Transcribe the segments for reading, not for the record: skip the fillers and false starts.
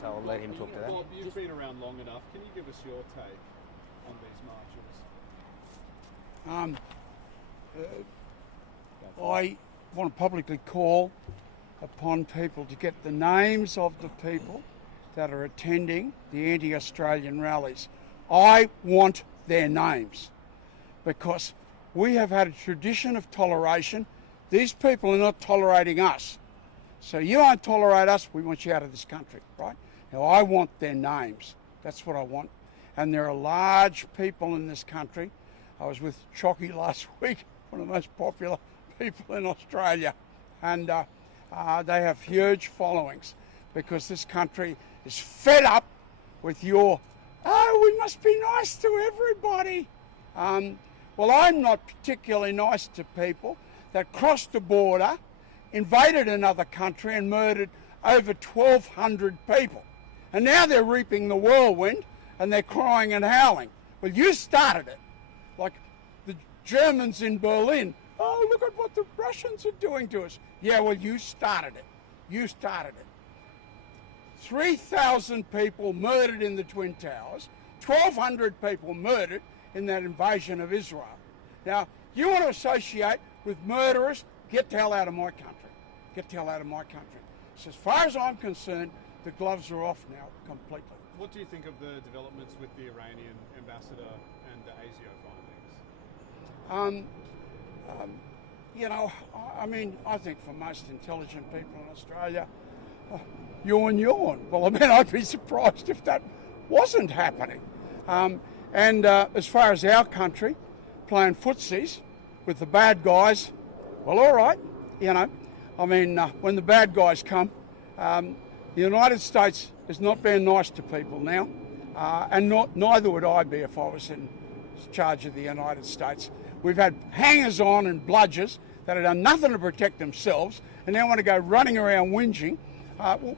So I'll let him talk to that. Bob, you've been around long enough. Can you give us your take on these marches? I want to publicly call upon people to get the names of the people that are attending the anti-Australian rallies. I want their names because we have had a tradition of toleration. These people are not tolerating us. So you won't tolerate us, we want you out of this country, right? Now I want their names. That's what I want. And there are large people in this country. I was with Chocky last week, one of the most popular people in Australia. And they have huge followings because this country is fed up with your, oh, we must be nice to everybody. Well, I'm not particularly nice to people that crossed the border, invaded another country and murdered over 1,200 people. And now they're reaping the whirlwind and they're crying and howling. Well, you started it. Like the Germans in Berlin. Oh, look at what the Russians are doing to us. Yeah, well, you started it. You started it. 3,000 people murdered in the Twin Towers, 1,200 people murdered in that invasion of Israel. Now, you want to associate with murderers, get the hell out of my country. Get the hell out of my country. So as far as I'm concerned, the gloves are off now completely. What do you think of the developments with the Iranian ambassador and the ASIO findings? You know, I mean, I think for most intelligent people in Australia, yawn. Well, I mean, I'd be surprised if that wasn't happening. As far as our country, playing footsies with the bad guys, well, all right, you know. I mean, when the bad guys come, the United States is not being nice to people now, and neither would I be if I was in charge of the United States. We've had hangers-on and bludgers that have done nothing to protect themselves and now want to go running around whinging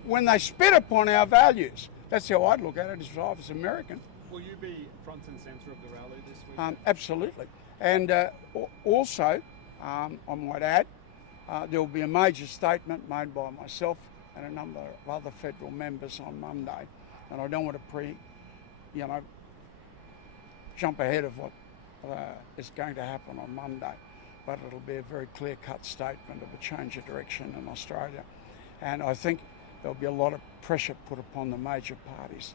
when they spit upon our values. That's how I'd look at it if I was American. Will you be front and centre of the rally this week? Absolutely. And also, I might add, there will be a major statement made by myself and a number of other federal members on Monday. And I don't want to jump ahead of what is going to happen on Monday. But it'll be a very clear-cut statement of a change of direction in Australia. And I think there'll be a lot of pressure put upon the major parties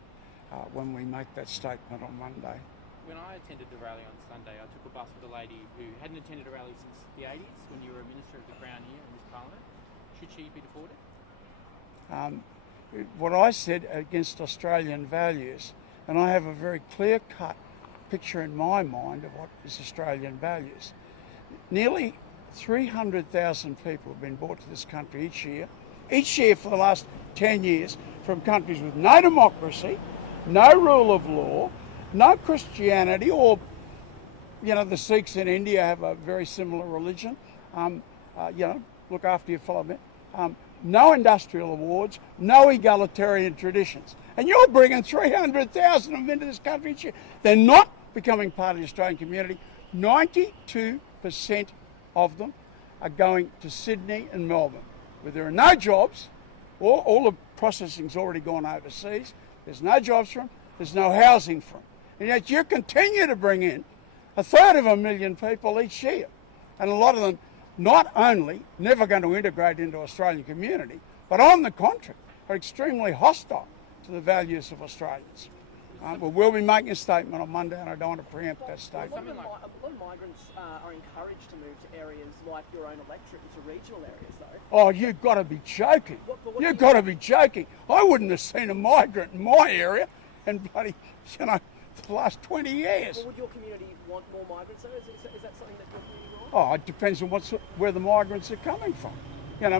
when we make that statement on Monday. When I attended the rally on Sunday, I took a bus with a lady who hadn't attended a rally since the 80s, when you were a Minister of the Crown here in this Parliament. Should she be deported? What I said against Australian values, and I have a very clear-cut picture in my mind of what is Australian values. Nearly 300,000 people have been brought to this country each year for the last 10 years, from countries with no democracy, no rule of law, no Christianity, or, you know, the Sikhs in India have a very similar religion. Look after your fellow men. No industrial awards, no egalitarian traditions. And you're bringing 300,000 of them into this country each year. They're not becoming part of the Australian community. 92% of them are going to Sydney and Melbourne, where there are no jobs. All the processing's already gone overseas. There's no jobs for them. There's no housing for them. And yet you continue to bring in 1,300,000 people each year. And a lot of them not only never going to integrate into Australian community, but on the contrary, are extremely hostile to the values of Australians. We'll be making a statement on Monday, and I don't want to preempt that statement. A lot of migrants are encouraged to move to areas like your own electorate, into regional areas, though. Oh, you've got to be joking. You've got to be joking. I wouldn't have seen a migrant in my area in bloody, the last 20 years. Well, would your community want more migrants, though? Is that something that your community wants? Oh, it depends on where the migrants are coming from.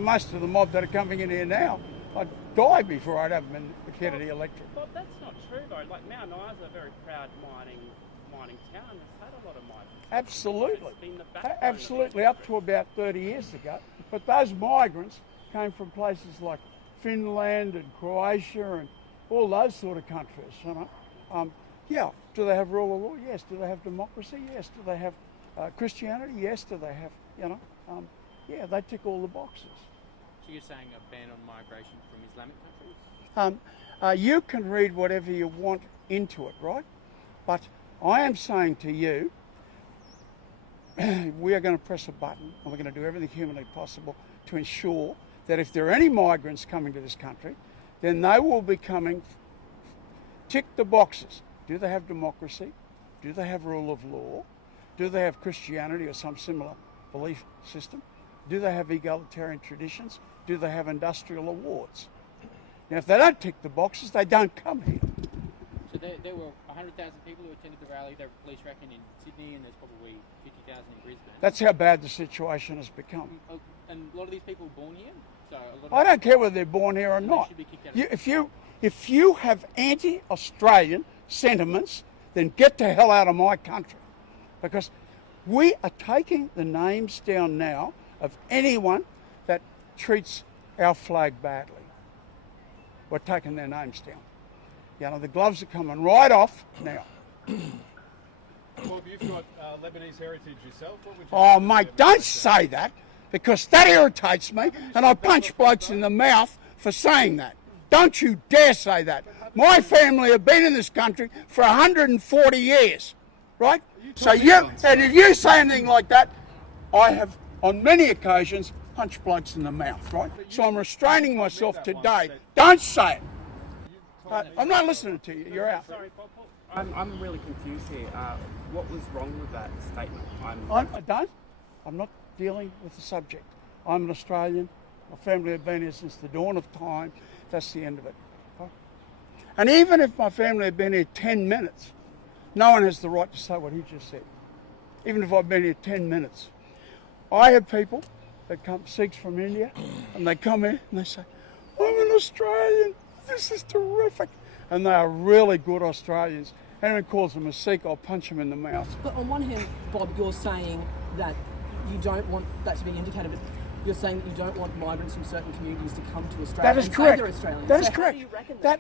Most of the mob that are coming in here now, I'd die before I'd have them in the Kennedy electorate. But that's not true, though. Like, Mount Isa, a very proud mining town, has had a lot of migrants. Absolutely. It's been the backbone Absolutely, up to about 30 years ago. But those migrants came from places like Finland and Croatia and all those sort of countries, Do they have rule of law? Yes. Do they have democracy? Yes. Do they have Christianity? Yes. Do they have, they tick all the boxes. So you're saying a ban on migration from Islamic countries? You can read whatever you want into it, right? But I am saying to you, we are going to press a button and we're going to do everything humanly possible to ensure that if there are any migrants coming to this country, then they will be coming, tick the boxes. Do they have democracy? Do they have rule of law? Do they have Christianity or some similar belief system? Do they have egalitarian traditions? Do they have industrial awards? Now, if they don't tick the boxes, they don't come here. So there were 100,000 people who attended the rally, the police reckon, in Sydney, and there's probably 50,000 in Brisbane. That's how bad the situation has become. And a lot of these people were born here? So I don't care whether they're born here or not. Should be kicked out If you have anti-Australian sentiments, then get the hell out of my country. Because we are taking the names down now of anyone that treats our flag badly. We're taking their names down. You know, the gloves are coming right off now. Bob, you've got Lebanese heritage yourself. What would you Oh, say to mate, Lebanese don't heritage? say that, because that irritates me, and I punch blokes in the mouth for saying that. Don't you dare say that. My family have been in this country for 140 years, right? So and if you say anything like that, I have, on many occasions, punched blokes in the mouth, right? So I'm restraining myself today. Don't say it. I'm not listening to you. You're out. Sorry, Paul. I'm really confused here. What was wrong with that statement? I'm not dealing with the subject. I'm an Australian. My family have been here since the dawn of time. That's the end of it. And even if my family had been here 10 minutes, no one has the right to say what he just said. Even if I've been here 10 minutes. I have people that come, Sikhs from India, and they come in and they say, I'm an Australian. This is terrific. And they are really good Australians. Anyone calls them a Sikh, I'll punch them in the mouth. But on one hand, Bob, you're saying that you don't want that to be indicated. You're saying that you don't want migrants from certain communities to come to Australia. That is and correct. Say they're Australians. That is So how correct. do you reckon that?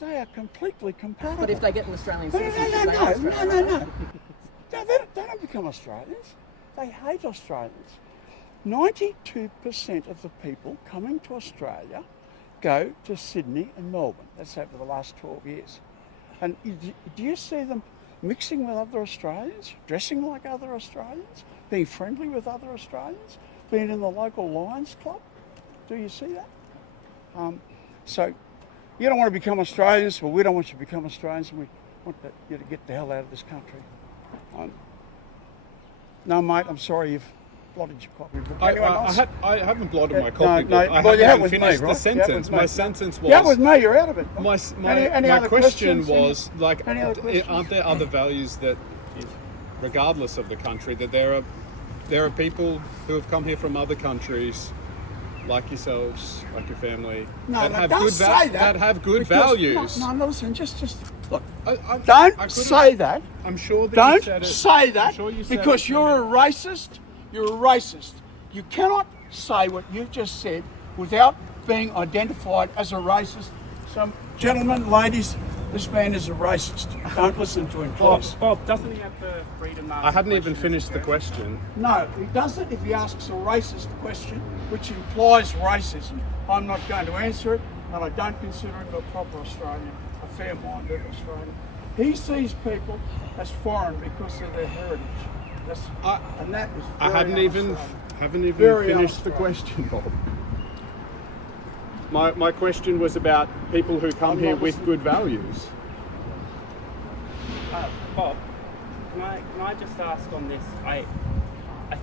They are completely compatible. But if they get an Australian No, citizenship, they are Australian. no. They don't become Australians. They hate Australians. 92% of the people coming to Australia go to Sydney and Melbourne. That's over the last 12 years. And do you see them mixing with other Australians, dressing like other Australians, being friendly with other Australians, being in the local Lions Club? Do you see that? So you don't want to become Australians, well, we don't want you to become Australians, and we want you to get the hell out of this country. No, mate, I'm sorry you've blotted your copybook. I haven't blotted my copybook. No, I well, you have haven't with me, finished right? the sentence. You have with me. My sentence was... Yeah, with me, you're out of it. Any My other question questions? was, like, Any other questions? aren't there other values that, regardless of the country, that there are people who have come here from other countries, like yourselves, like your family, that have good values. No, listen, just look. I Don't say that. I'm sure that Don't you said it. say that sure you said because it. you're a racist. You're a racist. You cannot say what you've just said without being identified as a racist. Some gentlemen, ladies, this man is a racist. Don't listen to him, please. Bob, doesn't he have the freedom to ask I hadn't even questions finished the too? question. No, he doesn't if he asks a racist question, which implies racism. I'm not going to answer it, and I don't consider him a proper Australian, a fair-minded Australian. He sees people as foreign because of their heritage. And that is I haven't even Very finished the un-Australian. question, Bob. My question was about people who come here with good values. Bob, can I just ask on this? I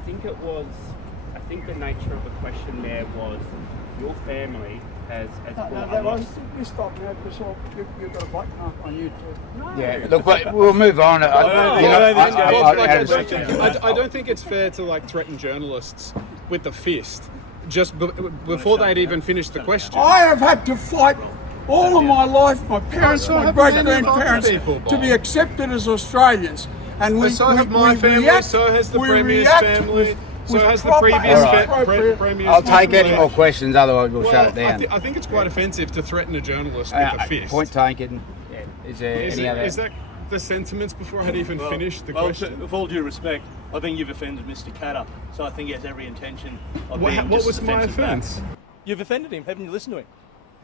think the nature of the question there was your family has You stop now because you've got a black mark on you too. Yeah, look, we'll move on. I don't think it's fair to like threaten journalists with the fist just before they'd even finished the question. I have had to fight all of my life, my parents, So my have great many other grandparents, people, Bob. to be accepted as Australians. And we, So have my family, react, so has the we Premier's react family, so with has the proper previous and appropriate- Premier's I'll take family. any more questions, otherwise we'll Well, shut it down. I think it's quite offensive to threaten a journalist with a fist. Point taken. Is there Is any other? that the sentiments before I had even finished the question? With all due respect, I think you've offended Mr. Katter, so I think he has every intention of being What just was as my offensive back. offence? You've offended him. Haven't you listened to him?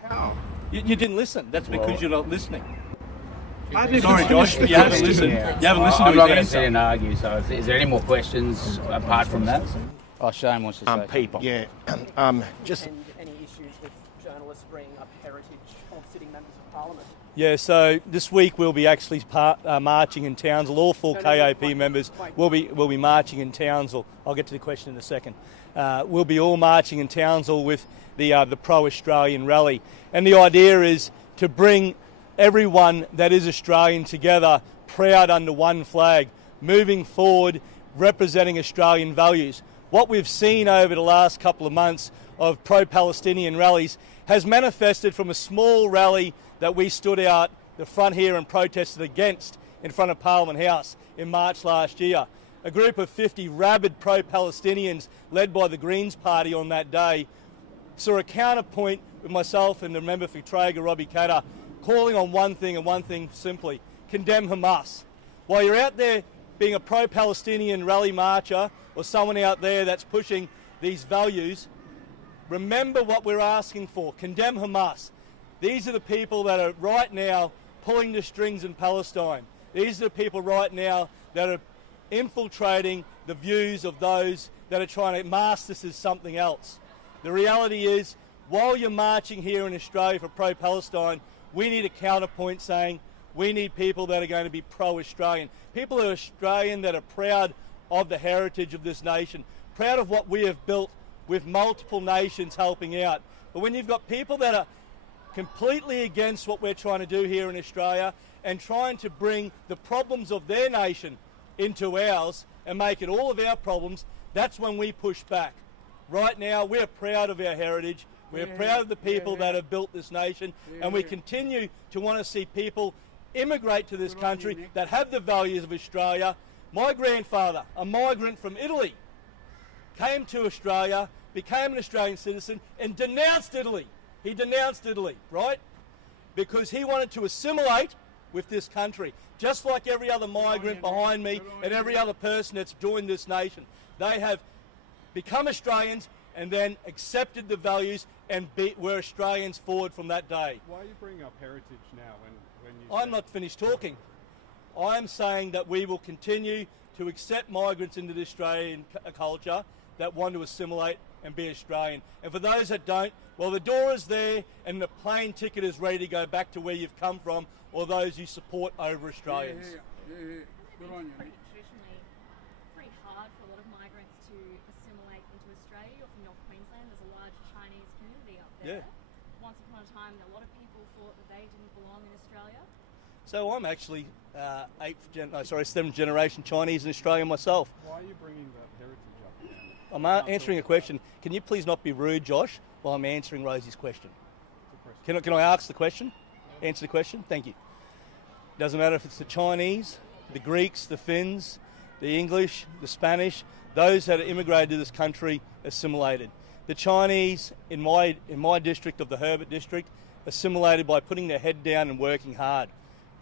How? You didn't listen. That's because you're not listening. I Sorry, Josh, but you haven't listened. Yeah. You haven't listened I'm to not going to his sit answer. and argue. So, is there any more questions apart from that? Oh, Shane wants to say. People. Yeah. Just And any issues with journalists bringing up heritage of sitting members of Parliament? Yeah, so this week we'll be actually marching in Townsville. All full KAP members will be marching in Townsville. I'll get to the question in a second. We'll be all marching in Townsville with the pro-Australian rally, and the idea is to bring everyone that is Australian together, proud under one flag, moving forward, representing Australian values. What we've seen over the last couple of months of pro-Palestinian rallies has manifested from a small rally that we stood out the front here and protested against in front of Parliament House in March last year. A group of 50 rabid pro-Palestinians led by the Greens Party on that day saw a counterpoint with myself and the member for Traeger, Robbie Katter, calling on one thing and one thing simply: condemn Hamas. While you're out there being a pro-Palestinian rally marcher or someone out there that's pushing these values, remember what we're asking for. Condemn Hamas. These are the people that are right now pulling the strings in Palestine. These are the people right now that are infiltrating the views of those that are trying to mask this as something else. The reality is, while you're marching here in Australia for pro-Palestine, we need a counterpoint saying we need people that are going to be pro-Australian. People that are Australian, that are proud of the heritage of this nation, proud of what we have built with multiple nations helping out. But when you've got people that are completely against what we're trying to do here in Australia and trying to bring the problems of their nation into ours and make it all of our problems, that's when we push back. Right now, we're proud of our heritage. We're proud of the people that have built this nation, and we continue to want to see people immigrate to this country that have the values of Australia. My grandfather, a migrant from Italy, came to Australia, became an Australian citizen, and denounced Italy. He denounced Italy, right? Because he wanted to assimilate with this country, just like every other migrant behind me and every other person that's joined this nation. They have become Australians and then accepted the values and were Australians forward from that day. Why are you bringing up heritage now when you I'm not finished talking. I'm saying that we will continue to accept migrants into the Australian culture that want to assimilate and be Australian. And for those that don't, well, the door is there and the plane ticket is ready to go back to where you've come from or those you support over Australians. Good on you, mate. Traditionally pretty hard for a lot of migrants to assimilate into Australia. You're from North Queensland, there's a large Chinese community up there. Yeah. Once upon a time, a lot of people thought that they didn't belong in Australia. So I'm actually seventh generation Chinese in Australia myself. Why are you bringing that heritage up now? I'm answering a question. Can you please not be rude, Josh, while I'm answering Rosie's question? Can I ask the question? Answer the question? Thank you. Doesn't matter if it's the Chinese, the Greeks, the Finns, the English, the Spanish, those that have immigrated to this country assimilated. The Chinese in my district of the Herbert district assimilated by putting their head down and working hard,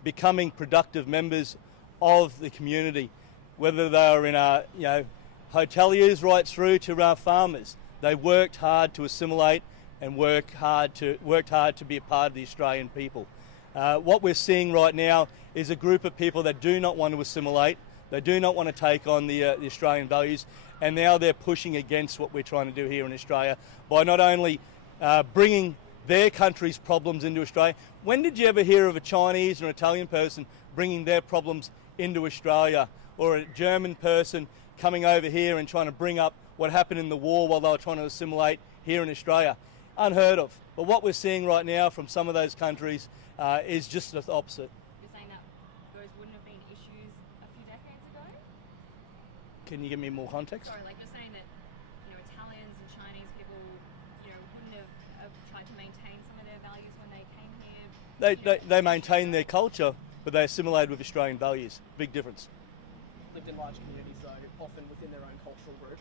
becoming productive members of the community, whether they are in hoteliers right through to farmers. They worked hard to assimilate and worked hard to be a part of the Australian people. What we're seeing right now is a group of people that do not want to assimilate. They do not want to take on the Australian values, and now they're pushing against what we're trying to do here in Australia by not only bringing their country's problems into Australia. When did you ever hear of a Chinese or an Italian person bringing their problems into Australia, or a German person coming over here and trying to bring up what happened in the war while they were trying to assimilate here in Australia? Unheard of. But what we're seeing right now from some of those countries is just the opposite. You're saying that those wouldn't have been issues a few decades ago? Can you give me more context? Sorry, like you're saying that, Italians and Chinese people, wouldn't have tried to maintain some of their values when they came here? They maintain their culture, but they assimilated with Australian values. Big difference. Lived in large communities, though, often within their own cultural group.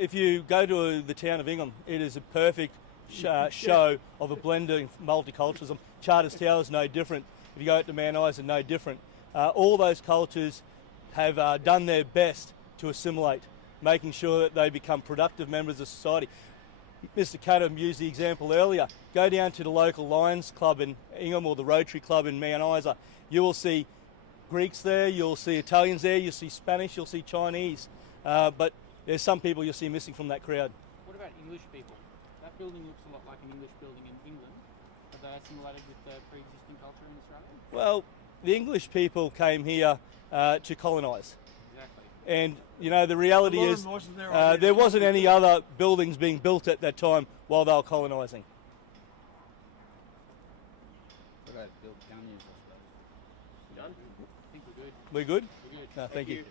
If you go to the town of Ingham, it is a perfect show of a blend of multiculturalism. Charters Tower is no different. If you go out to Mount Isa, no different. All those cultures have done their best to assimilate, making sure that they become productive members of society. Mr. Cadham used the example earlier. Go down to the local Lions Club in Ingham or the Rotary Club in Mount Isa. You will see Greeks there, you'll see Italians there, you'll see Spanish, you'll see Chinese. But there's some people you'll see missing from that crowd. What about English people? That building looks a lot like an English building in England. Are they assimilated with the pre-existing culture in Australia? Well, the English people came here to colonise. Exactly. And, you know, the reality is there wasn't any other buildings being built at that time while they were colonising. Done? I think we're good. We're good? We're good. No, thank you.